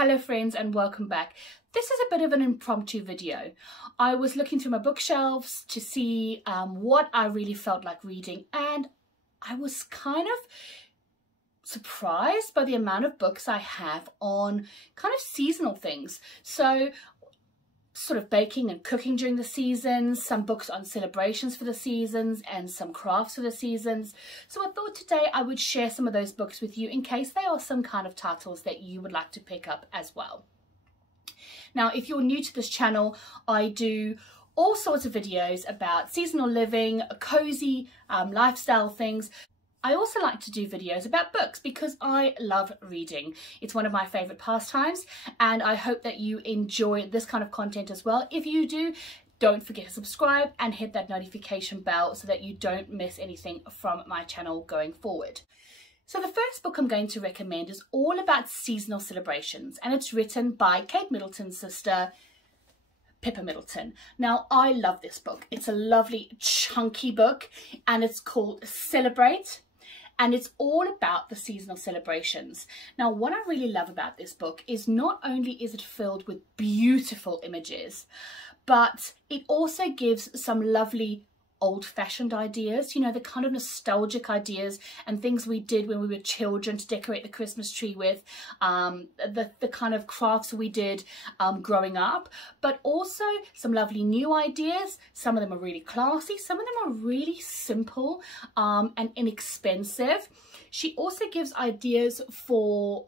Hello friends and welcome back. This is a bit of an impromptu video. I was looking through my bookshelves to see what I really felt like reading, and I was kind of surprised by the amount of books I have on kind of seasonal things. So sort of baking and cooking during the seasons, some books on celebrations for the seasons, and some crafts for the seasons. So I thought today I would share some of those books with you in case they are some kind of titles that you would like to pick up as well. Now, if you're new to this channel, I do all sorts of videos about seasonal living, cozy lifestyle things. I also like to do videos about books because I love reading. It's one of my favourite pastimes, and I hope that you enjoy this kind of content as well. If you do, don't forget to subscribe and hit that notification bell so that you don't miss anything from my channel going forward. So the first book I'm going to recommend is all about seasonal celebrations, and it's written by Kate Middleton's sister, Pippa Middleton. Now, I love this book. It's a lovely chunky book, and it's called Celebrate. And it's all about the seasonal celebrations. Now, what I really love about this book is not only is it filled with beautiful images, but it also gives some lovely old-fashioned ideas, you know, the kind of nostalgic ideas and things we did when we were children to decorate the Christmas tree with, the kind of crafts we did growing up, but also some lovely new ideas. Some of them are really classy, some of them are really simple and inexpensive. She also gives ideas for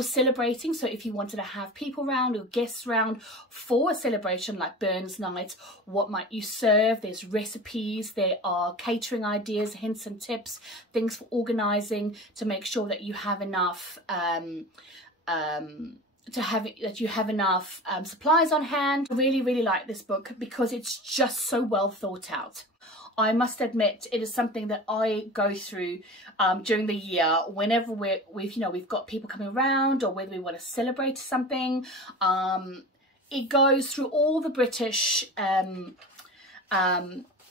celebrating. So if you wanted to have people around or guests around for a celebration like Burns Night, what might you serve? There's recipes, there are catering ideas, hints and tips, things for organising to make sure that you have enough supplies on hand. I really like this book because it's just so well thought out. I must admit, it is something that I go through during the year whenever we've got people coming around, or whether we want to celebrate something. It goes through all the British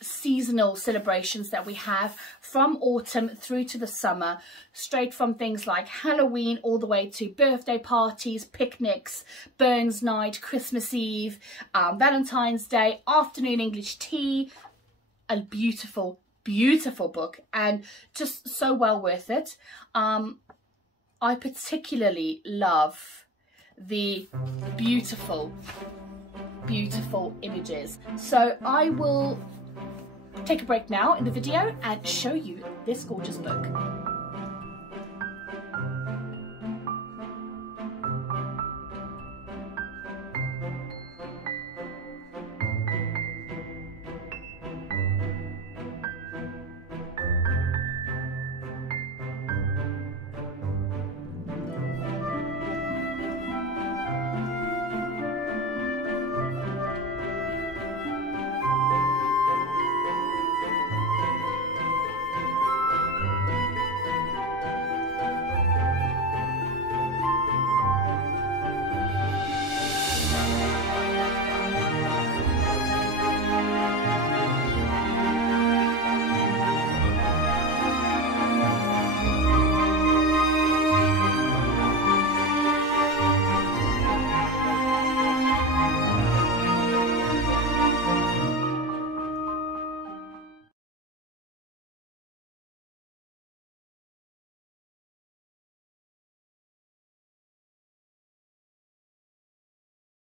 seasonal celebrations that we have, from autumn through to the summer, straight from things like Halloween all the way to birthday parties, picnics, Burns Night, Christmas Eve, Valentine's Day, afternoon English tea. A beautiful book, and just so well worth it. I particularly love the beautiful images. So I will take a break now in the video and show you this gorgeous book.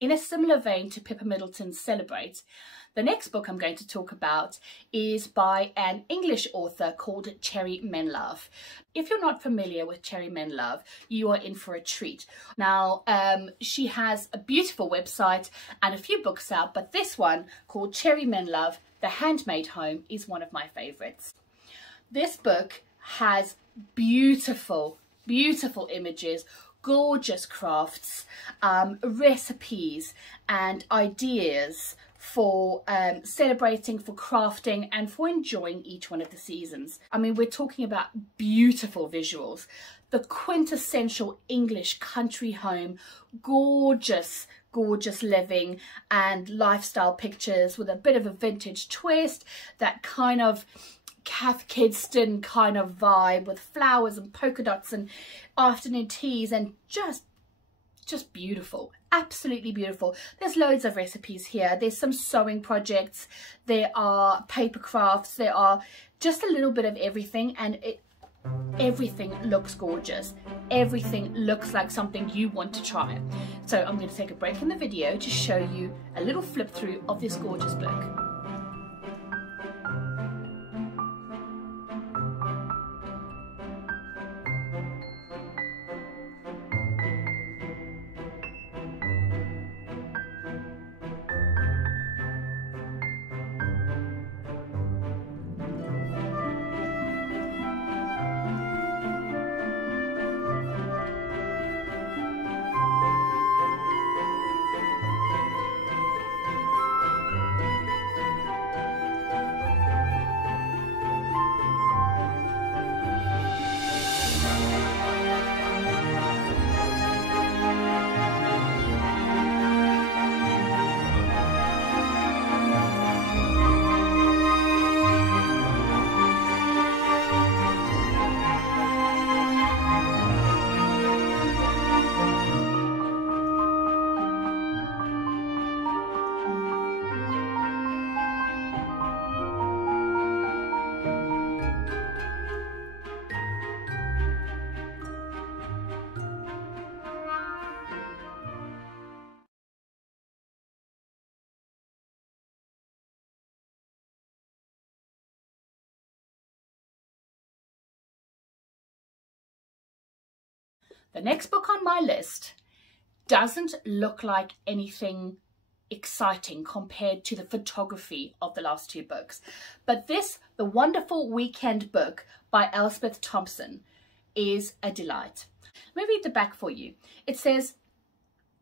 In a similar vein to Pippa Middleton's Celebrate, the next book I'm going to talk about is by an English author called Cherry Menlove. If you're not familiar with Cherry Menlove, you are in for a treat. Now, she has a beautiful website and a few books out, but this one, called Cherry Menlove, The Handmade Home, is one of my favourites. This book has beautiful images, gorgeous crafts, recipes and ideas for celebrating, for crafting, and for enjoying each one of the seasons. I mean, we're talking about beautiful visuals, the quintessential English country home, gorgeous living and lifestyle pictures with a bit of a vintage twist, that kind of Cath Kidston kind of vibe with flowers and polka dots and afternoon teas, and just beautiful, absolutely beautiful. There's loads of recipes here. There's some sewing projects, there are paper crafts, there are just a little bit of everything, and everything looks gorgeous. Everything looks like something you want to try. So I'm going to take a break in the video to show you a little flip through of this gorgeous book. The next book on my list doesn't look like anything exciting compared to the photography of the last two books. But this, The Wonderful Weekend Book by Elspeth Thompson, is a delight. Let me read the back for you. It says,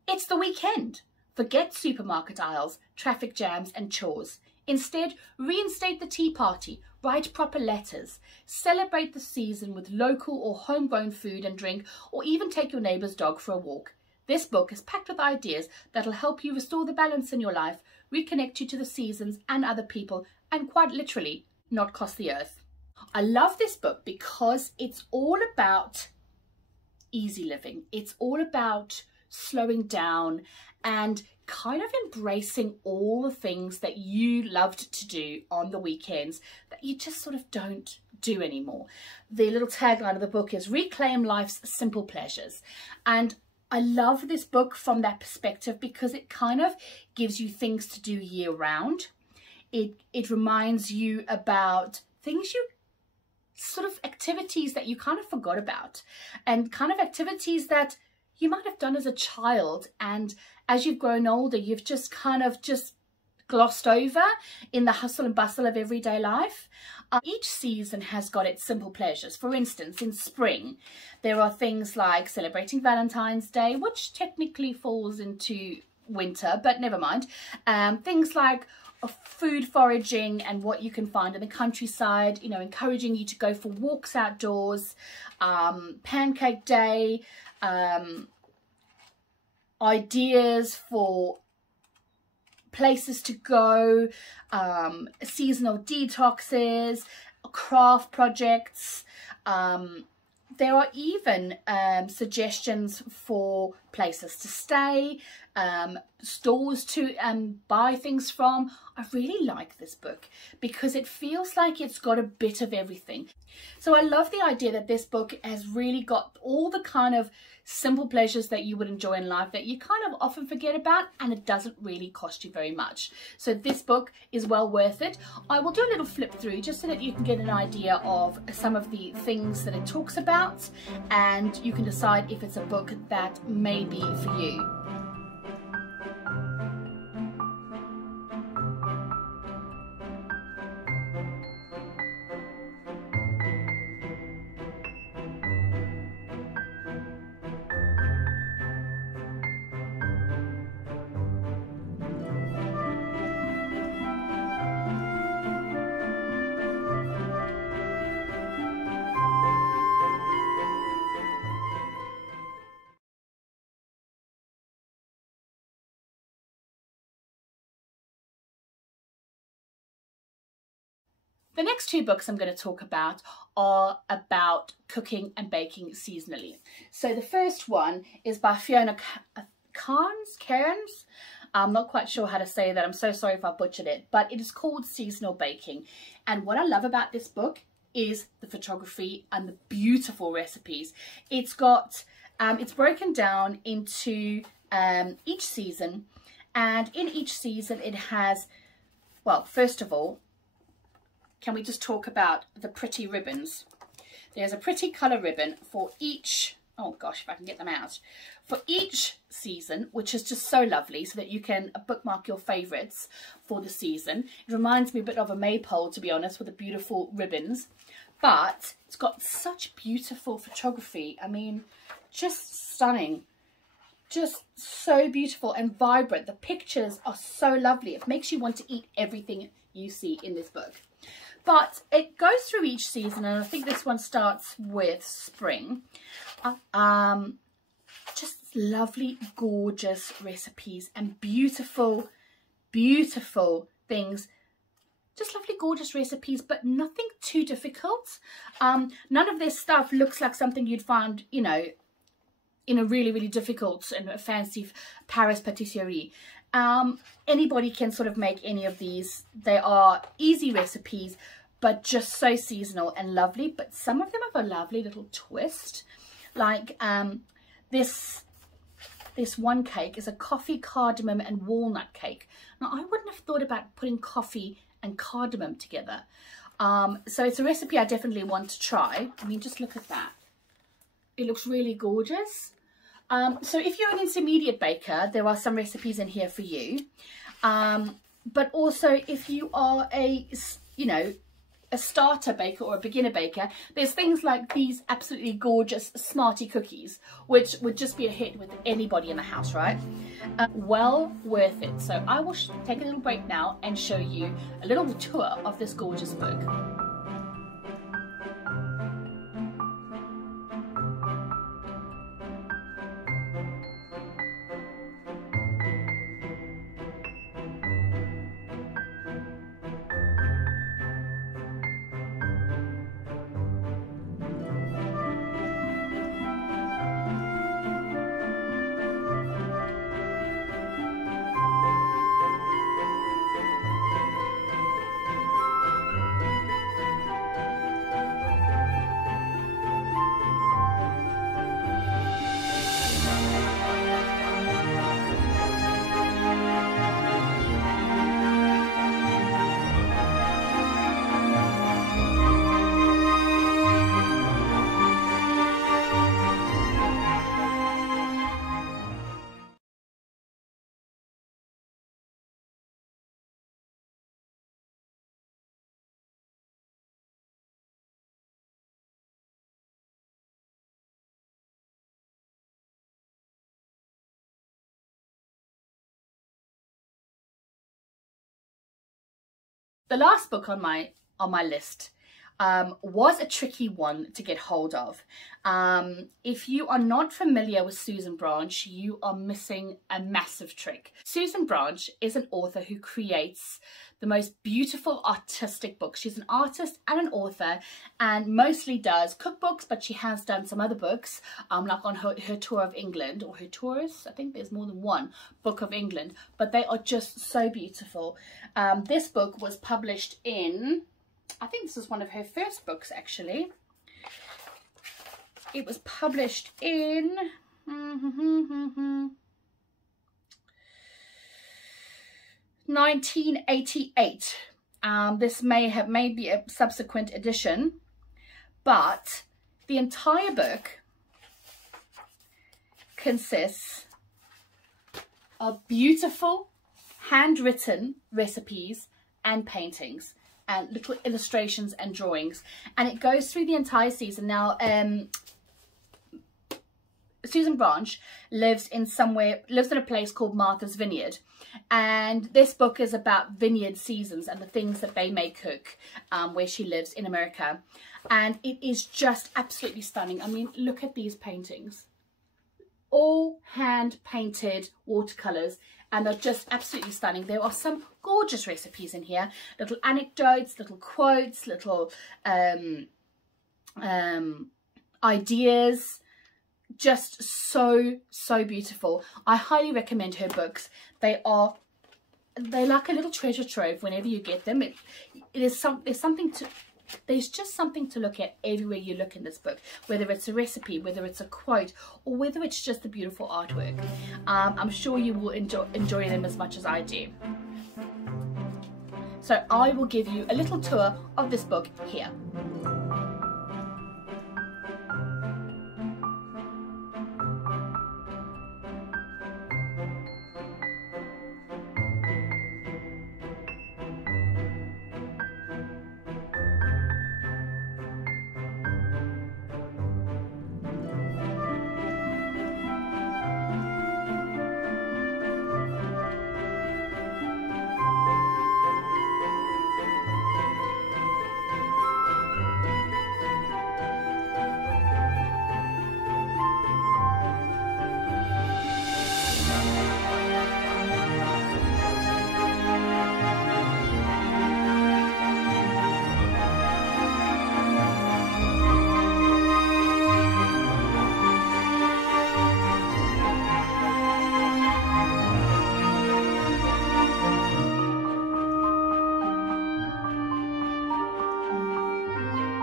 "It's the weekend. Forget supermarket aisles, traffic jams and chores. Instead, reinstate the tea party, write proper letters, celebrate the season with local or homegrown food and drink, or even take your neighbour's dog for a walk. This book is packed with ideas that'll help you restore the balance in your life, reconnect you to the seasons and other people, and quite literally, not cost the earth." I love this book because it's all about easy living. It's all about slowing down and kind of embracing all the things that you loved to do on the weekends that you just sort of don't do anymore. The little tagline of the book is "Reclaim Life's Simple Pleasures." And I love this book from that perspective because it kind of gives you things to do year round. It reminds you about things you sort of activities that you kind of forgot about, and kind of activities that you might have done as a child, and as you've grown older, you've just kind of just glossed over in the hustle and bustle of everyday life. Each season has got its simple pleasures. For instance, in spring, there are things like celebrating Valentine's Day, which technically falls into winter, but never mind. Things like food foraging and what you can find in the countryside, you know, encouraging you to go for walks outdoors, pancake day, ideas for places to go, seasonal detoxes, craft projects. There are even suggestions for places to stay, stores to buy things from. I really like this book because it feels like it's got a bit of everything. So I love the idea that this book has really got all the kind of simple pleasures that you would enjoy in life that you kind of often forget about, and it doesn't really cost you very much. So this book is well worth it. I will do a little flip through just so that you can get an idea of some of the things that it talks about, and you can decide if it's a book that may be for you. The next two books I'm going to talk about are about cooking and baking seasonally. So the first one is by Fiona Cairns. I'm not quite sure how to say that. I'm so sorry if I butchered it, but it is called Seasonal Baking. And what I love about this book is the photography and the beautiful recipes. It's got, it's broken down into each season, and in each season it has, well, first of all, can we just talk about the pretty ribbons? There's a pretty colour ribbon for each, oh gosh, if I can get them out, for each season, which is just so lovely, so that you can bookmark your favourites for the season. It reminds me a bit of a maypole, to be honest, with the beautiful ribbons, but it's got such beautiful photography. I mean, just stunning, just so beautiful and vibrant. The pictures are so lovely. It makes you want to eat everything you see in this book. But it goes through each season, and I think this one starts with spring. Just lovely, gorgeous recipes and beautiful, beautiful things. Just lovely, gorgeous recipes, but nothing too difficult. None of this stuff looks like something you'd find, you know, in a really, really difficult and fancy Paris patisserie. Anybody can sort of make any of these. They are easy recipes, but just so seasonal and lovely. But some of them have a lovely little twist. Like this one cake is a coffee, cardamom and walnut cake. Now, I wouldn't have thought about putting coffee and cardamom together. So it's a recipe I definitely want to try. I mean, just look at that. It looks really gorgeous. So if you're an intermediate baker, there are some recipes in here for you. But also if you are a, you know, a starter baker or a beginner baker, there's things like these absolutely gorgeous Smartie cookies, which would just be a hit with anybody in the house, right? Well worth it. So I will take a little break now and show you a little tour of this gorgeous book. The last book on my list was a tricky one to get hold of. If you are not familiar with Susan Branch, you are missing a massive trick. Susan Branch is an author who creates the most beautiful artistic books. She's an artist and an author, and mostly does cookbooks, but she has done some other books, like on her tour of England, or her tours. I think there's more than one book of England, but they are just so beautiful. This book was published in, I think this is one of her first books actually. It was published in 1988. This may be a subsequent edition, but the entire book consists of beautiful handwritten recipes and paintings and little illustrations and drawings, and it goes through the entire season. Now Susan Branch lives in a place called Martha's Vineyard, and this book is about vineyard seasons and the things that they may cook where she lives in America, and it is just absolutely stunning. I mean, look at these paintings, all hand painted watercolors, and they're just absolutely stunning. There are some gorgeous recipes in here, little anecdotes, little quotes, little ideas. Just so beautiful. I highly recommend her books. They're like a little treasure trove whenever you get them. There's just something to look at everywhere you look in this book, whether it's a recipe, whether it's a quote, or whether it's just a beautiful artwork. I'm sure you will enjoy them as much as I do. So I will give you a little tour of this book here.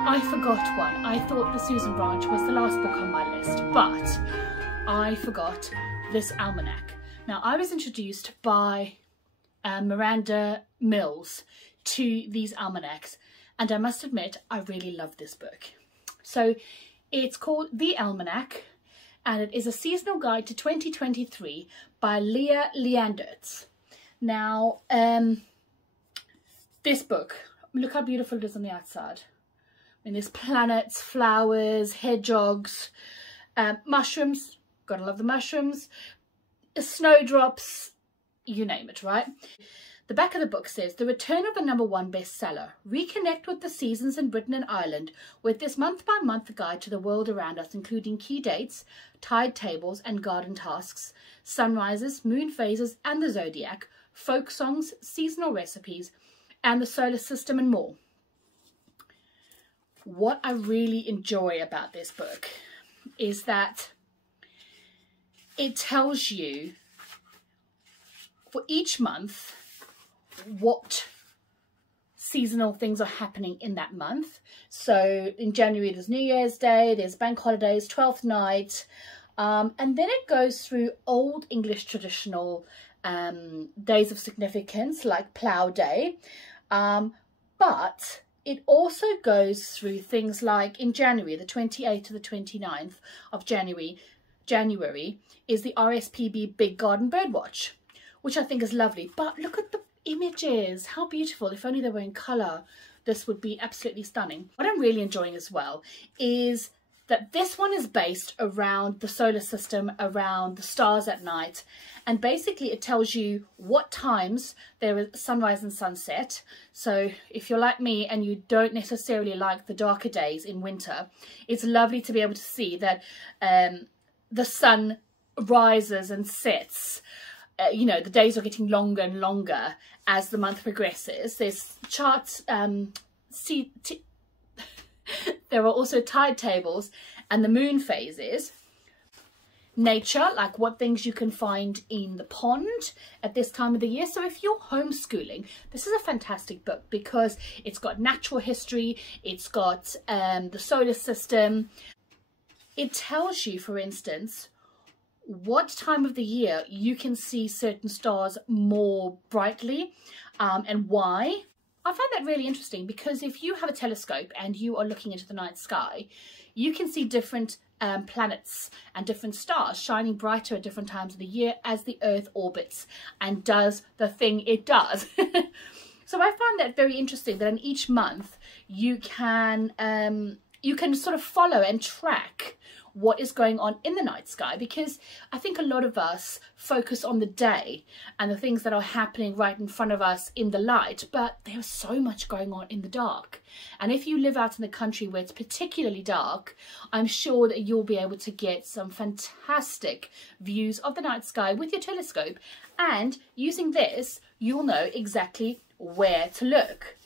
I forgot one. I thought the Susan Branch was the last book on my list, but I forgot this almanac. Now, I was introduced by Miranda Mills to these almanacs, and I must admit, I really love this book. So it's called The Almanac, and it is a seasonal guide to 2023 by Lia Leendertz. Now, this book, look how beautiful it is on the outside. I mean, there's planets, flowers, hedgehogs, mushrooms, gotta love the mushrooms, snowdrops, you name it, right? The back of the book says, the return of the #1 bestseller. Reconnect with the seasons in Britain and Ireland with this month-by-month guide to the world around us, including key dates, tide tables and garden tasks, sunrises, moon phases and the zodiac, folk songs, seasonal recipes, and the solar system and more. What I really enjoy about this book is that it tells you for each month what seasonal things are happening in that month. So in January there's New Year's Day, there's bank holidays, 12th night, and then it goes through old English traditional days of significance like Plough Day, but it also goes through things like in January, the 28th to the 29th of January is the RSPB Big Garden Birdwatch, which I think is lovely. But look at the images, how beautiful. If only they were in colour, this would be absolutely stunning. What I'm really enjoying as well is that this one is based around the solar system, around the stars at night, and basically it tells you what times there is sunrise and sunset. So if you're like me and you don't necessarily like the darker days in winter, it's lovely to be able to see that the sun rises and sets. You know, the days are getting longer and longer as the month progresses. There's charts, there are also tide tables and the moon phases. Nature, like what things you can find in the pond at this time of the year. So if you're homeschooling, this is a fantastic book because it's got natural history, it's got the solar system. It tells you, for instance, what time of the year you can see certain stars more brightly and why. I find that really interesting because if you have a telescope and you are looking into the night sky, you can see different planets and different stars shining brighter at different times of the year as the Earth orbits and does the thing it does. So I find that very interesting that in each month you can you can sort of follow and track what is going on in the night sky, because I think a lot of us focus on the day and the things that are happening right in front of us in the light, but there's so much going on in the dark. And if you live out in the country where it's particularly dark, I'm sure that you'll be able to get some fantastic views of the night sky with your telescope, and using this you'll know exactly where to look.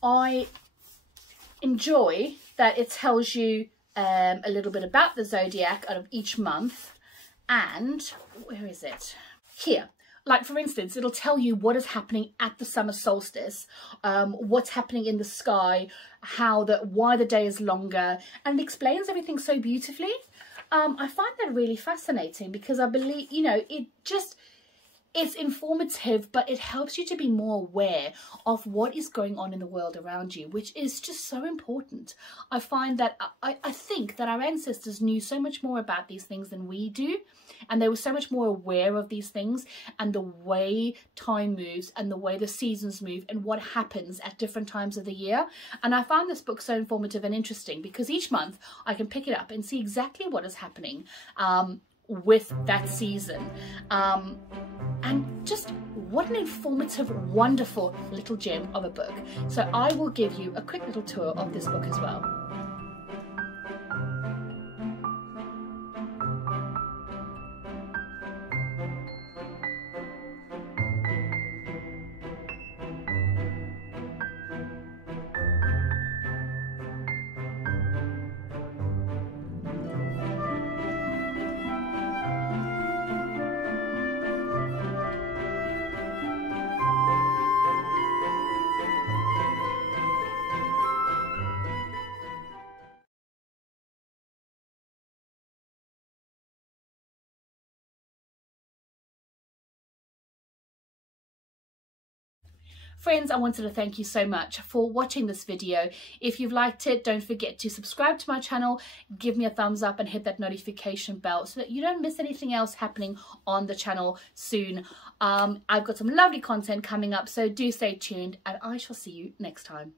I enjoy that it tells you a little bit about the zodiac out of each month. And where is it? Here. Like, for instance, it'll tell you what is happening at the summer solstice, what's happening in the sky, why the day is longer, and it explains everything so beautifully. I find that really fascinating, because I believe, you know, it's informative, but it helps you to be more aware of what is going on in the world around you, which is just so important. I find that I think that our ancestors knew so much more about these things than we do, and they were so much more aware of these things and the way time moves and the way the seasons move and what happens at different times of the year. And I found this book so informative and interesting, because each month I can pick it up and see exactly what is happening with that season. And just what an informative, wonderful little gem of a book. So I will give you a quick little tour of this book as well. Friends, I wanted to thank you so much for watching this video. If you've liked it, don't forget to subscribe to my channel, give me a thumbs up and hit that notification bell so that you don't miss anything else happening on the channel soon. I've got some lovely content coming up, so do stay tuned, and I shall see you next time.